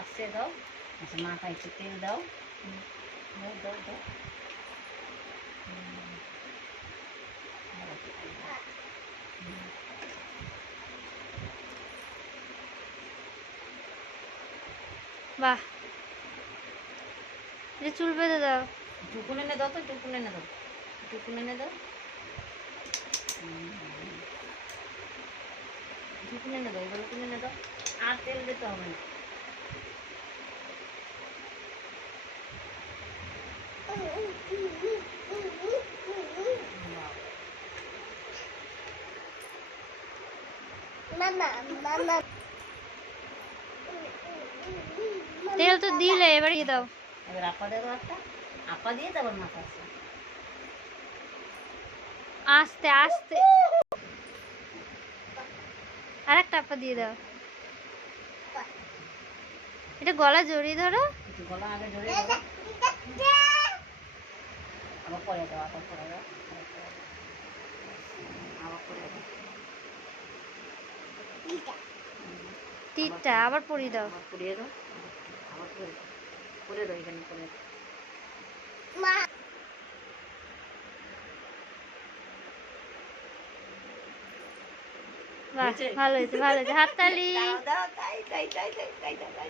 আসছে দাও, আচ্ছা মাথায় একটু তেল দাও, দাও দাও দাও। বাহ, যে চুল বেঁধে দাও। টুকুন এনে দাও তো, টুকুন এনে দাও, টুকুন এনে দাও, টুকুন এনে দাও, এবার টুকুন এনে দাও। আর তেল দিতে হবে না। তেল তো দিলে, এবার দিয়ে দাও। এবার আপা দেবো একটা, আপা দিয়ে তারপর মাথা আছে। আস্তে আস্তে আর একটা আপা দিয়ে দাও। এটা গলা জড়িয়ে ধরো। একটু গলা আগে জড়িয়ে দাও, আবার পরে দাও, আবার পরে দাও, আবার পরে দাও। তীরটা আবার পরিয়ে দাও। আবার পুড়িয়ে দাও, আবার পরে দাও, পরে দাও, এখানে পরে দাও। বাহ, ভালো হয়েছে, ভালো হয়েছে, হাততালি। দাও দাও, তাই তাই তাই তাই তাই তাই।